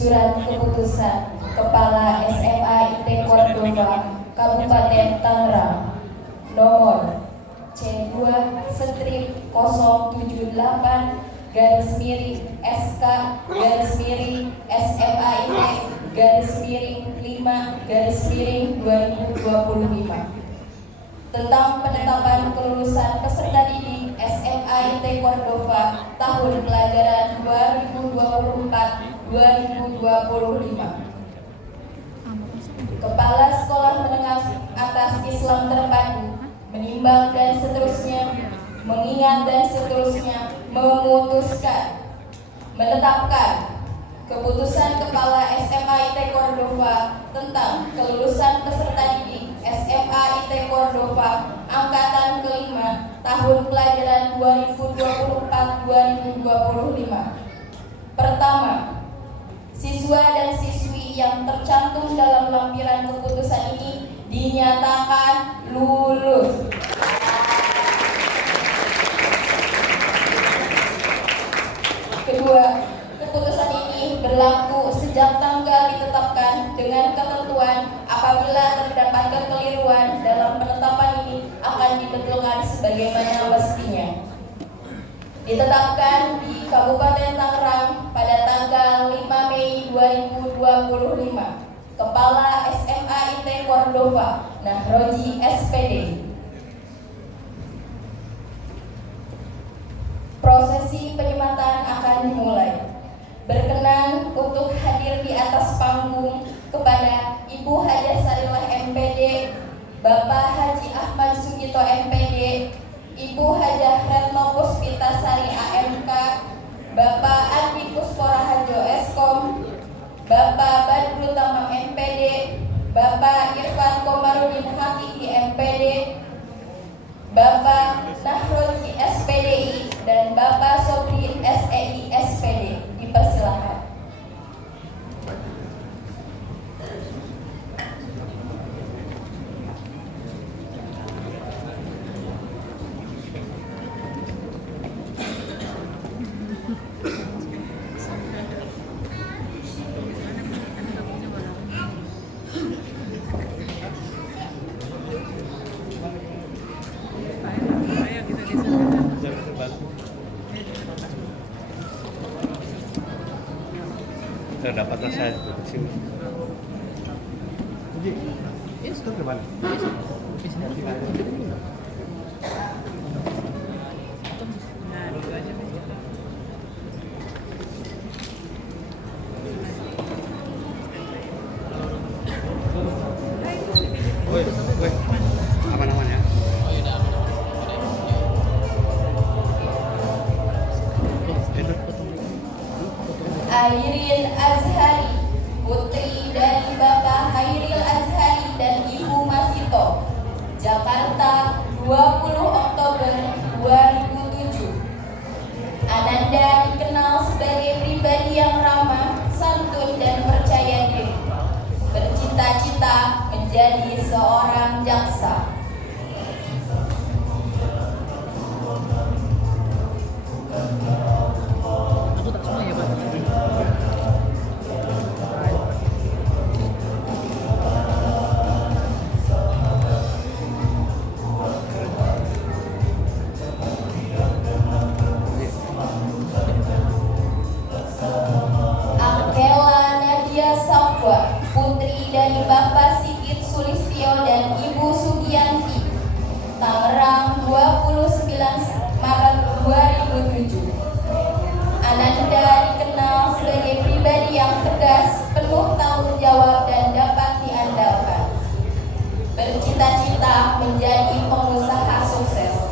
Surat Keputusan Kepala SMA IT Cordova Kabupaten Tangerang nomor C2/078 SK SMA IT 5/2025 tentang penetapan kelulusan peserta didik SMA IT Cordova tahun pelajaran 2024-2025. Kepala Sekolah Menengah Atas Islam Terpadu menimbang dan seterusnya, mengingat dan seterusnya, memutuskan, menetapkan keputusan Kepala SMA IT Cordova tentang kelulusan peserta didik SMA IT Cordova Angkatan kelima tahun pelajaran 2024-2025. Pertama, siswa dan siswi yang tercantum dalam lampiran keputusan ini dinyatakan lulus. Kedua, keputusan ini berlaku sejak tanggal ditetapkan dengan ketentuan apabila terdapat kekeliruan dalam penetapan ini akan dibetulkan sebagaimana mestinya. Ditetapkan di Kabupaten Tangerang pada tanggal 5 Mei 2025. Kepala SMA IT Cordova Nahroji SPD. Prosesi penyematan akan dimulai. Berkenan untuk hadir di atas panggung kepada Ibu Hajah Sarilah MPD, Bapak Haji Ahmad Sugito MPD, Ibu Hajah Retno Puspita Sari AMK, Bapak Andi Puspora Harjo Eskom, Bapak Badrul Tamam MPD, Bapak Irfan Komarudin Hakiki MPD, Bapak Nahroji SPDI, dan Bapak Sobri SEI SPD. Dipersilakan. Terdapat rasa di sini. Itu ke mana? Woi, aman-aman ya. Hairil Azhari, putri dari Bapak Hairil Azhari dan Ibu Masito, Jakarta, 20 Oktober 2007. Ananda dikenal sebagai pribadi yang ramah, santun, dan percaya diri. Bercita-cita menjadi seorang jaksa. Putri dari Bapak Sigit Sulistyo dan Ibu Sugiyanti, Tangerang, 29 Maret 2007. Ananda dikenal sebagai pribadi yang tegas, penuh tanggung jawab, dan dapat diandalkan. Bercita-cita menjadi pengusaha sukses.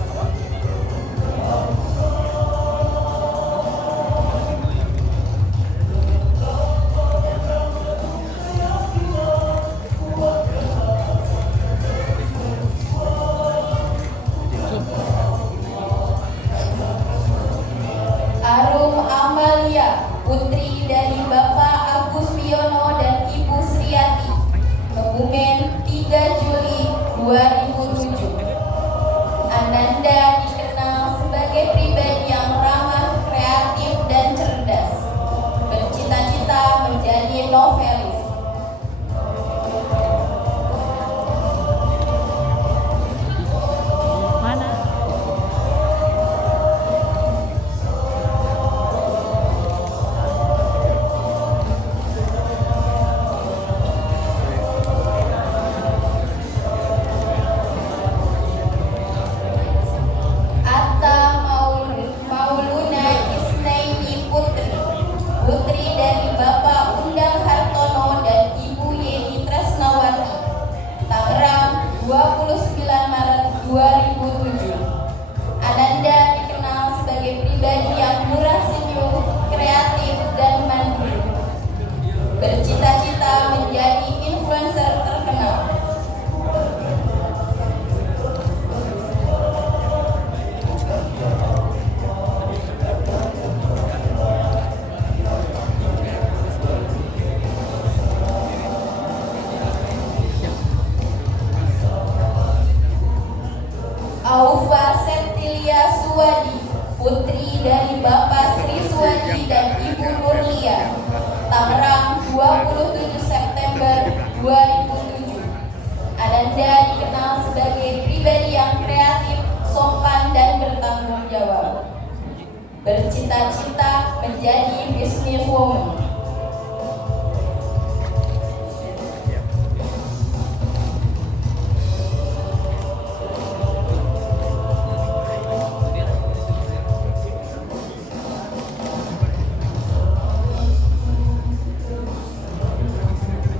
putri dari Bapak Undang Hartono dan Ibu Yeni Tresnawati, Tangerang, 29 Maret 2007. Ananda dikenal sebagai pribadi yang murah senyum, kreatif, dan mandiri. Bercita-cita menjadi influencer terkenal. Aufa Septilia Suwadi, putri dari Bapak Sri Suwadi dan Ibu Nurlia, Tangerang, 27 September 2007. Ananda dikenal sebagai pribadi yang kreatif, sopan, dan bertanggung jawab. Bercita-cita menjadi businesswoman.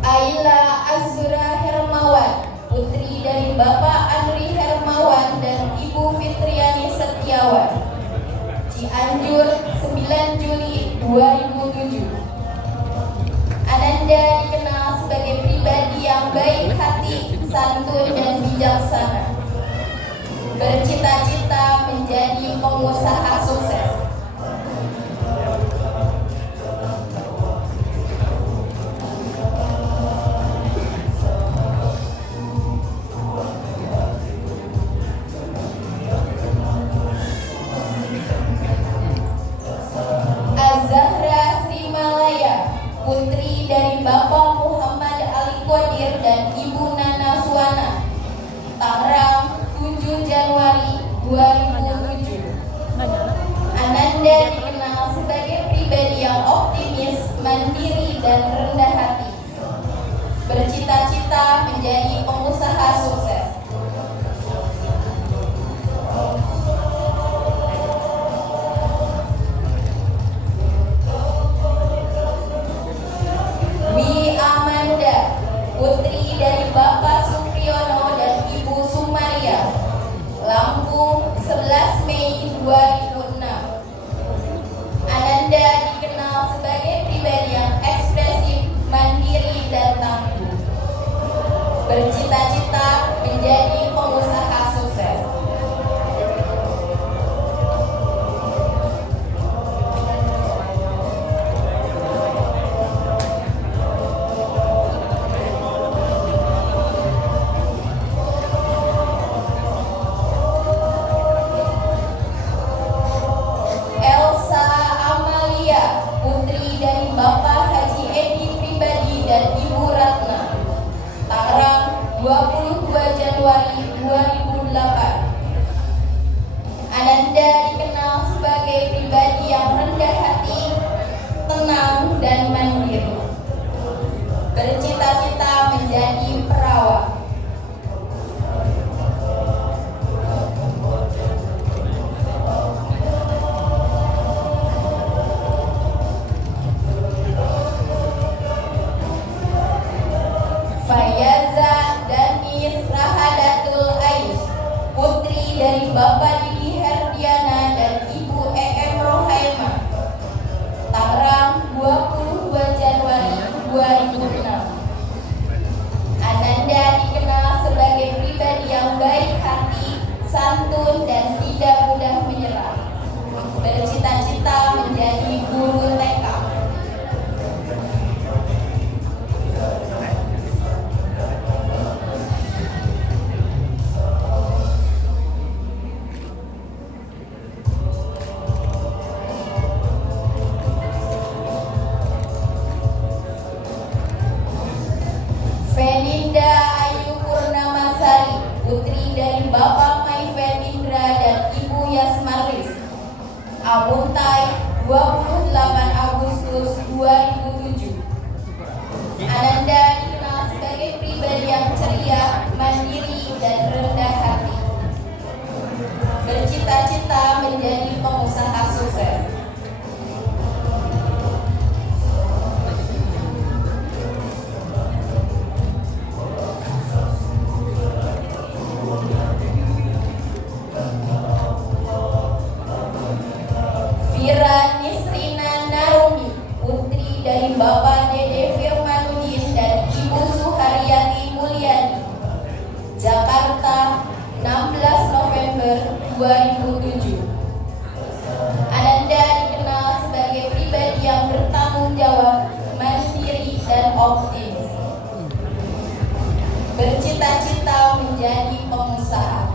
Aila Azura Hermawan, putri dari Bapak Andri Hermawan dan Ibu Fitriani Setiawan, Cianjur, 9 Juli 2007. Ananda dikenal sebagai pribadi yang baik hati, santun, dan bijaksana. Bercita-cita menjadi pengusaha sukses. Azahra Sri Malaya, putri dari Bapak Muhammad Ali Qadir dan Ibu Nana Suwana, Tangerang, 7 Januari 2007. Ananda dikenal sebagai pribadi yang optimis, mandiri, dan rendah hati. Bercita-cita menjadi pengusaha sukses. Wi Amanda, putri dari Bapak Supriyono dan Ibu Sumaria, Lampung, 11 Mei 2006. Ananda dikenal sebagai pribadi yang ekspresif, mandiri, dan tangguh. Bercita-cita menjadi pengusaha sukses. Elsa Amalia, putri dari Bapak Haji Edi Pribadi dan Ibu Ratna, Tangerang, 20 dari Bapak Dede Firmanudin dan Ibu Suharyati Mulyani. Jakarta, 16 November 2007. Ananda dikenal sebagai pribadi yang bertanggung jawab, mandiri, dan optimis. Bercita-cita menjadi pengusaha.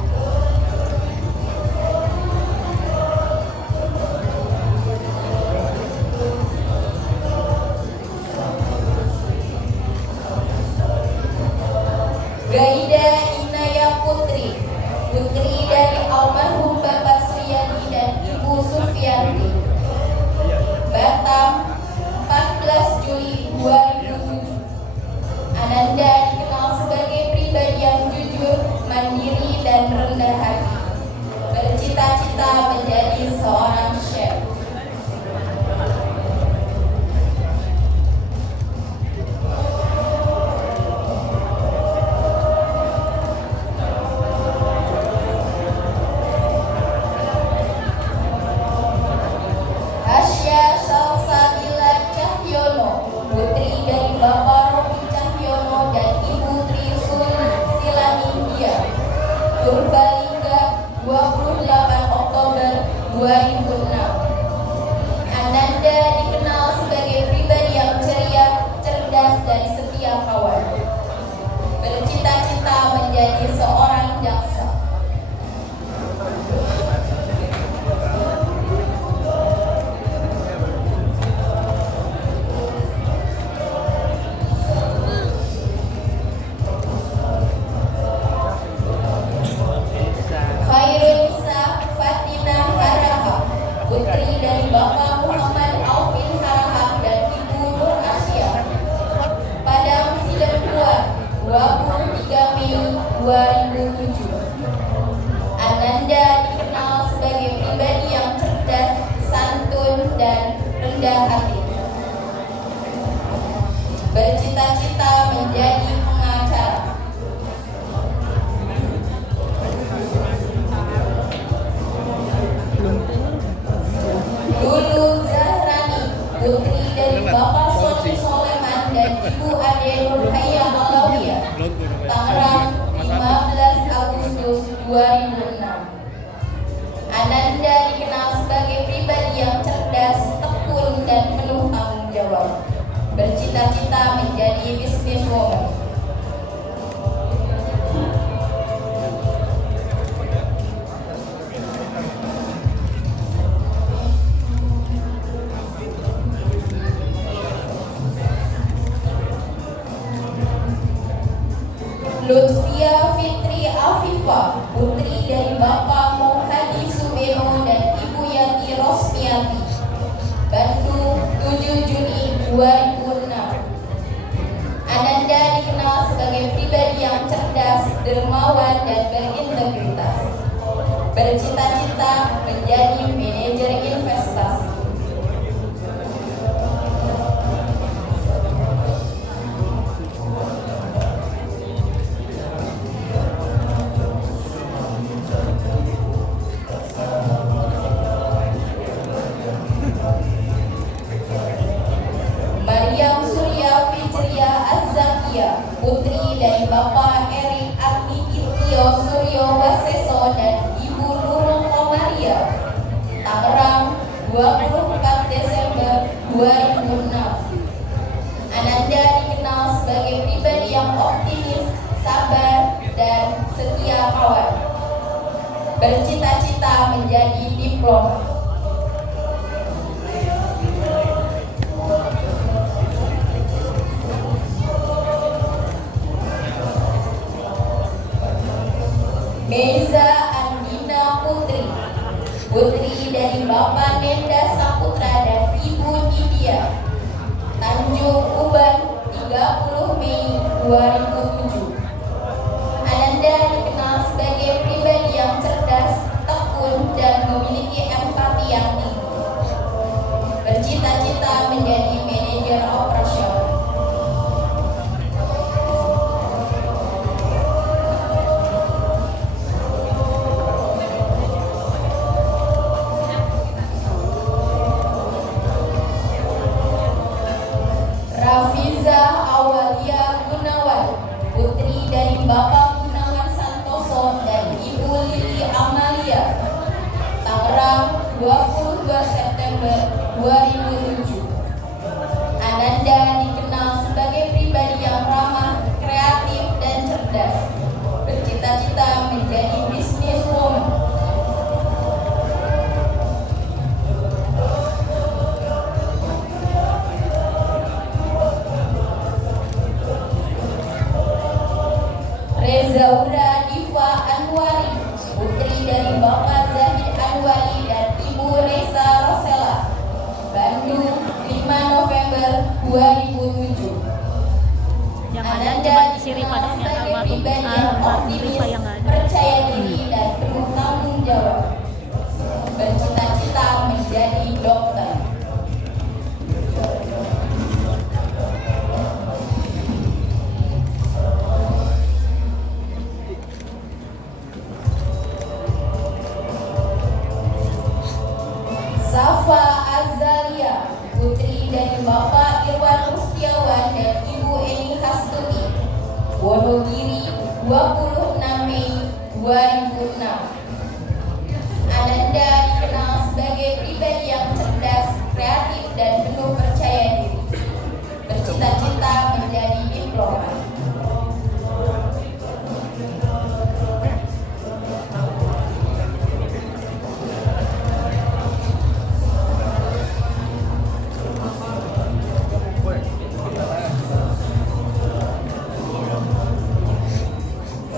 Gaida Inaya Putri, putri dari almarhum Bapak Suyadi dan Ibu Sufianti. Batam, 14 Juli 2007. Ananda dikenal sebagai pribadi yang jujur, mandiri, dan rendah hati. Bercita-cita menjadi seorang chef. Asya Salsabila Cahyono, putri dari Bapak Robi Cahyono dan Ibu Trisul Silania. Purbalingga, 28 Oktober 2006. Ananda dikenal sebagai pribadi yang ceria, cerdas, dan setia kawan. Bercita-cita menjadi seorang jaksa. Khairunisa Fatina Harahap, putri dari Bapak Muhammad Alvin Harahap dan Ibu Nur Asia. Padang Sidempuan, 23 Mei 2007. Ananda dikenal sebagai pribadi yang cerdas, santun, dan rendah hati. Bercita-cita menjadi pengacara. Lulu Zahrani, putri dari Bapak Soni Soleman dan Ibu Ade Nurhaya Alawiyah. Tangerang, 15 Agustus 2006. Ananda dikenal sebagai pribadi yang cerdas, tekun, dan penuh tanggung jawab. Bercita-cita menjadi businesswoman. Lutfia Fitri Afifah, putri dari Bapak Mohadi Subeno dan Ibu Yati Rosmiati. Bandung, 7 Juni 2006. Ananda dikenal sebagai pribadi yang cerdas, dermawan, dan berintegritas. Bercita-cita menjadi manajer investasi. Maryam Surya Fitria Az-Zakia, putri dari Bapak Erik Arnityo Suryo Waseso dan Ibu Nurul Komaria. Tangerang, 24 Desember 2006. Ananda dikenal sebagai pribadi yang optimis, sabar, dan setia kawan. Bercita-cita menjadi diplomat. Meza Andina Putri, putri dari Bapak Nenda Saputra dan Ibu Didia. Tanjung Uban, 30 Mei 2007. Ananda dikenal sebagai pribadi yang cerdas, tekun, dan memiliki empati 2007. Yang ada Ananda cuma si Rifa dikenal doang yang sebagai almarhum pribadi yang optimis, Rifa yang nggak ada. percaya diri, dan penuh tanggung jawab. Bercita-cita menjadi dokter. Safa Azalia, putri dari Bapak Irwan Rustiawan dan Ibu Eni Hastuti, Wonogiri, 26 Mei 2006. Ananda dikenal sebagai pribadi yang cerdas, kreatif, dan penuh percaya diri. Bercita-cita menjadi diplomat.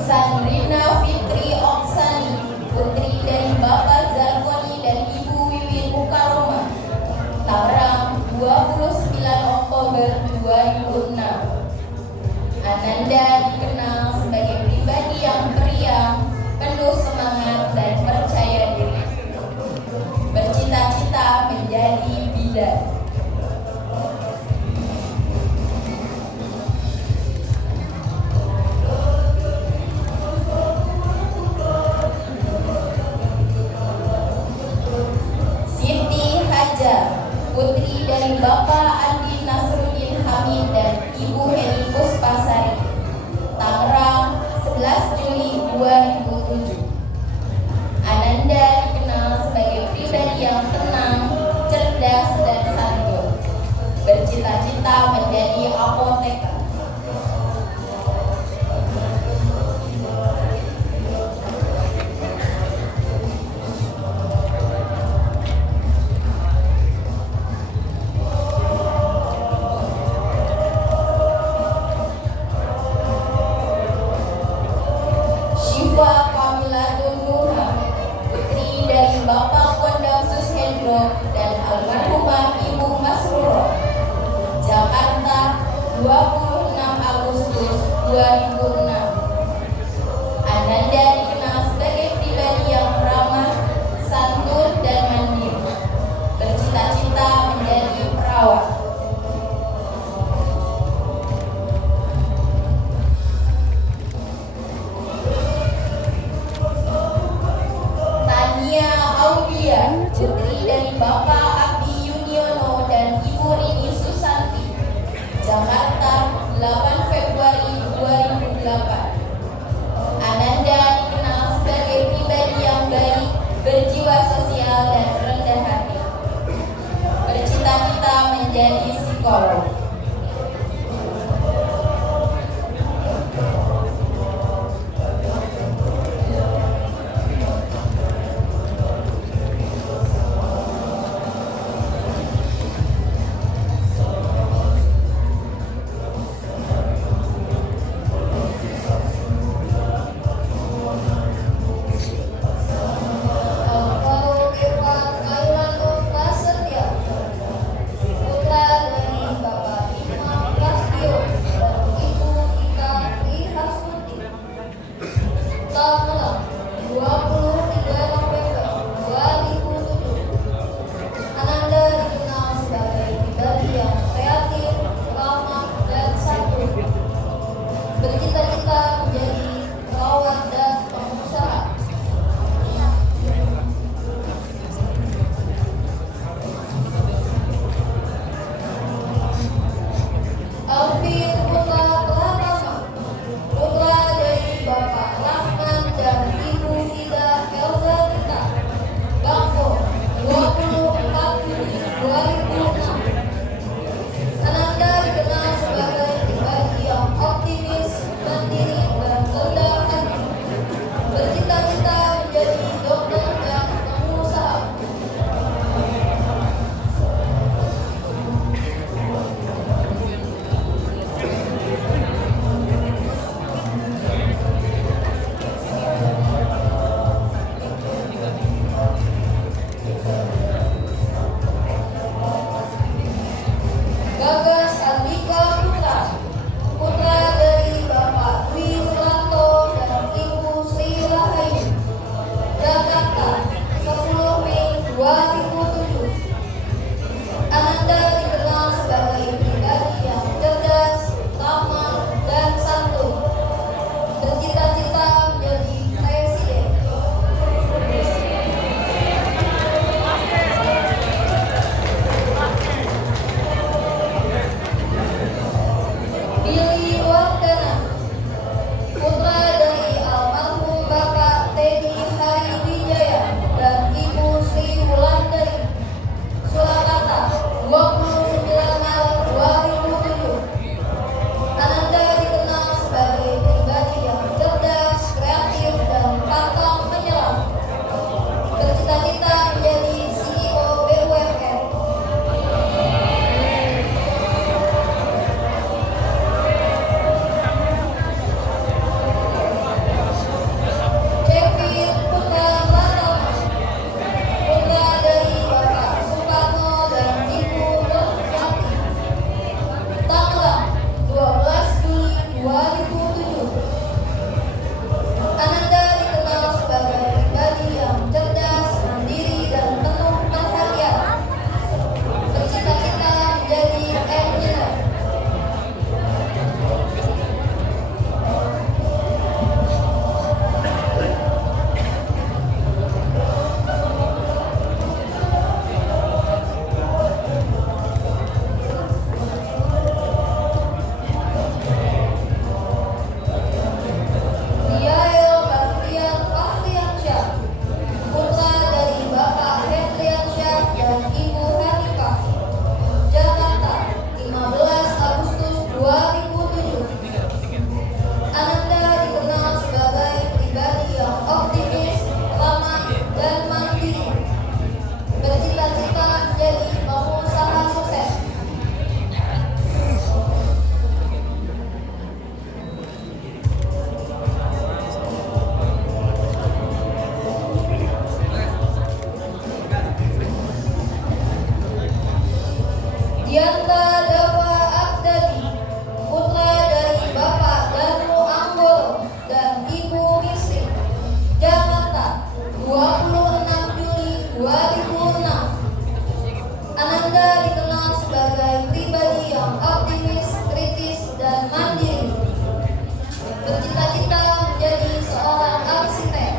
Sandrina Fitri Oksani, putri dari Bapak Zarkoni dan Ibu Wiwin Mukaroma, Tangerang, 29 Oktober 2006. Ananda dikenal sebagai pribadi yang periang, penuh semangat, dan percaya diri. Bercita-cita menjadi bidan. Putri dari Bapak Andi Nasruddin Hamid dan Ibu Eni Puspasari, Tangerang, 11 Juli 2007. Ananda dikenal sebagai pribadi yang tenang, cerdas, dan santun. Bercita-cita menjadi apoteker. Bapak Kodamsus Hendro dan almarhumah Ibu Masruro, Jakarta, 26 Agustus 2006. Ananda dikenal sebagai pribadi yang ramah, santun, dan mandiri. Bercita-cita menjadi perawat. Putri dari Bapak Abdi Yuniono dan Ibu Rini Susanti, Jakarta, 8 Februari 2008. Dafa Abdadi, putra dari Bapak Danu Anggoro dan Ibu Misri. Jakarta, 26 Juli 2006. Ananda dikenal sebagai pribadi yang optimis, kritis, dan mandiri. Bercita-cita menjadi seorang arsitek.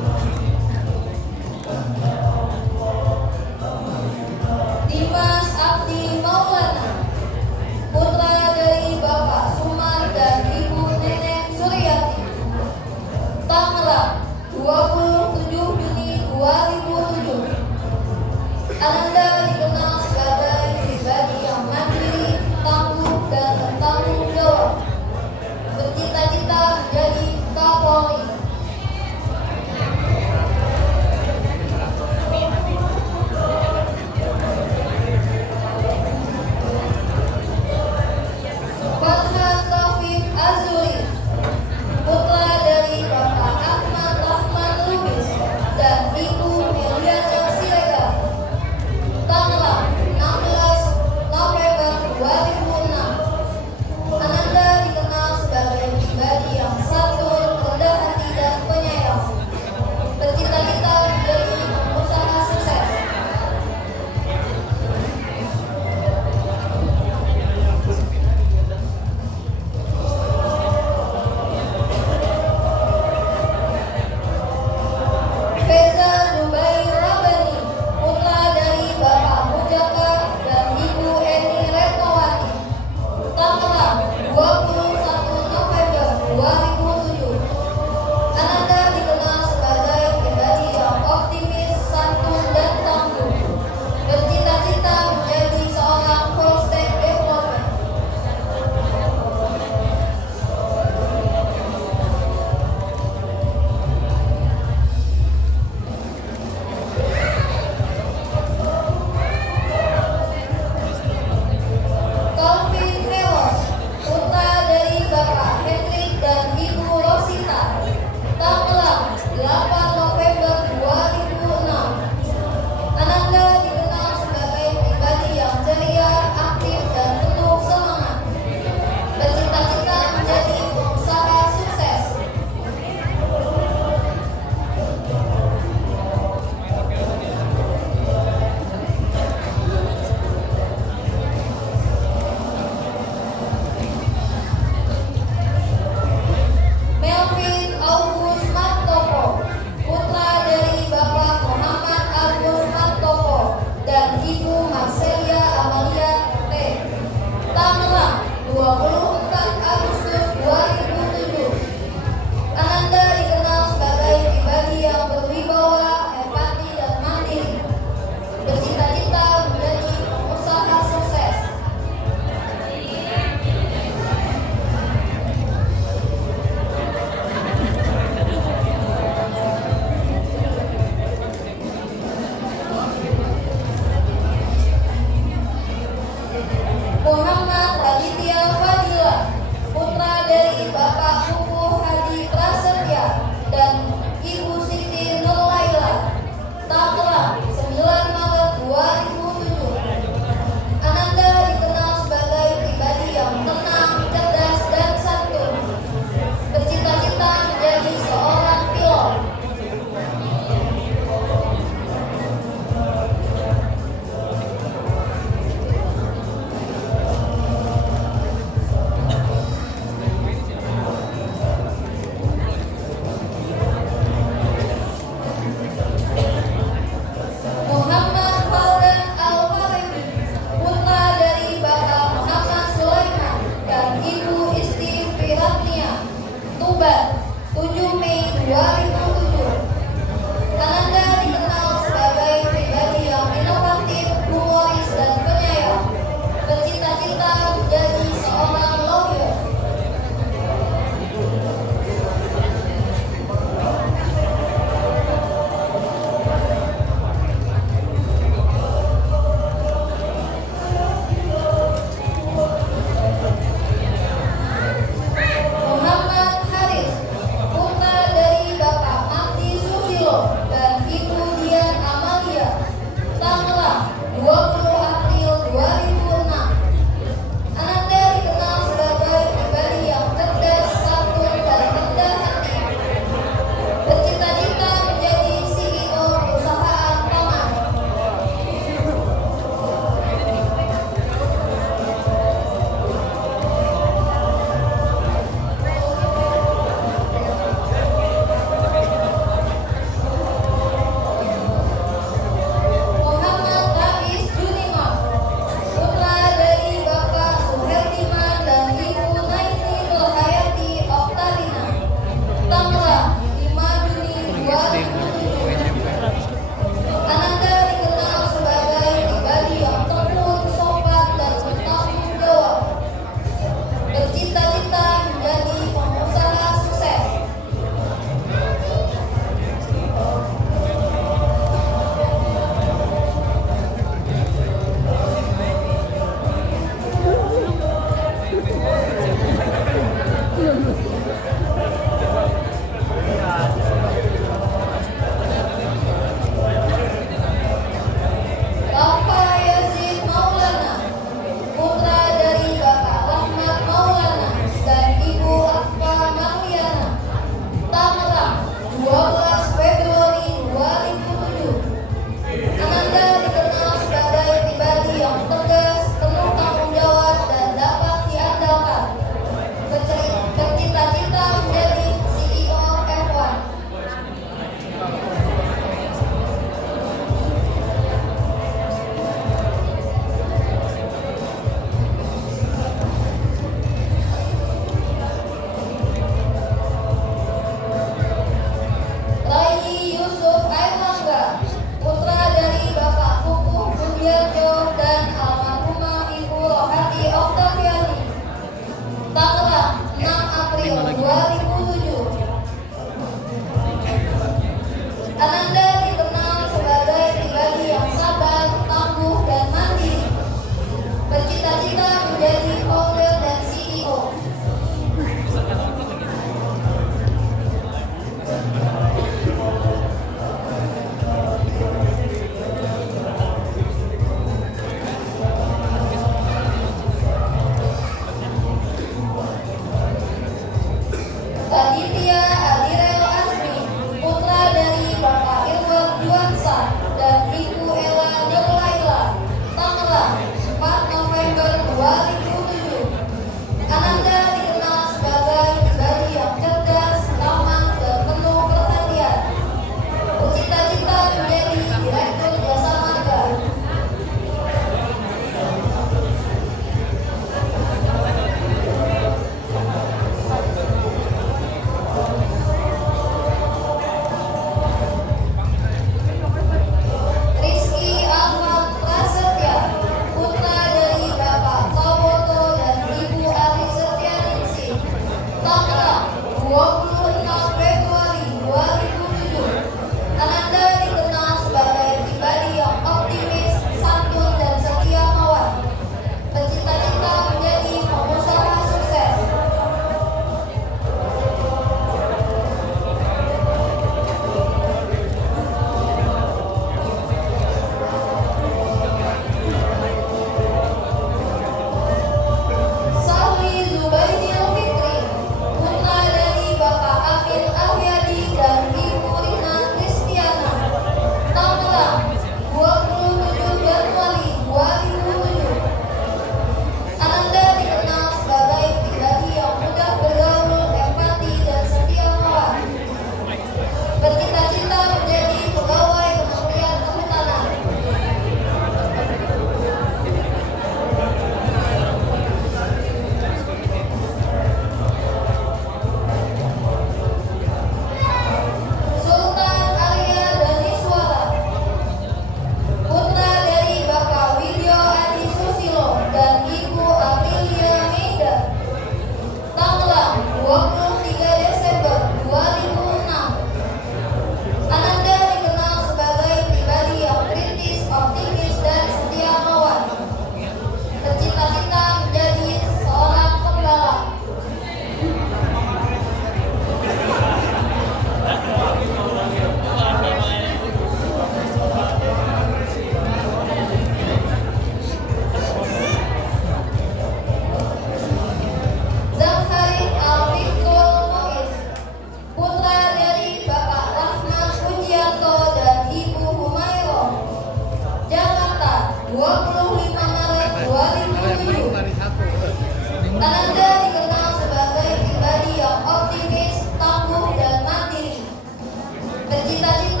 Selanjutnya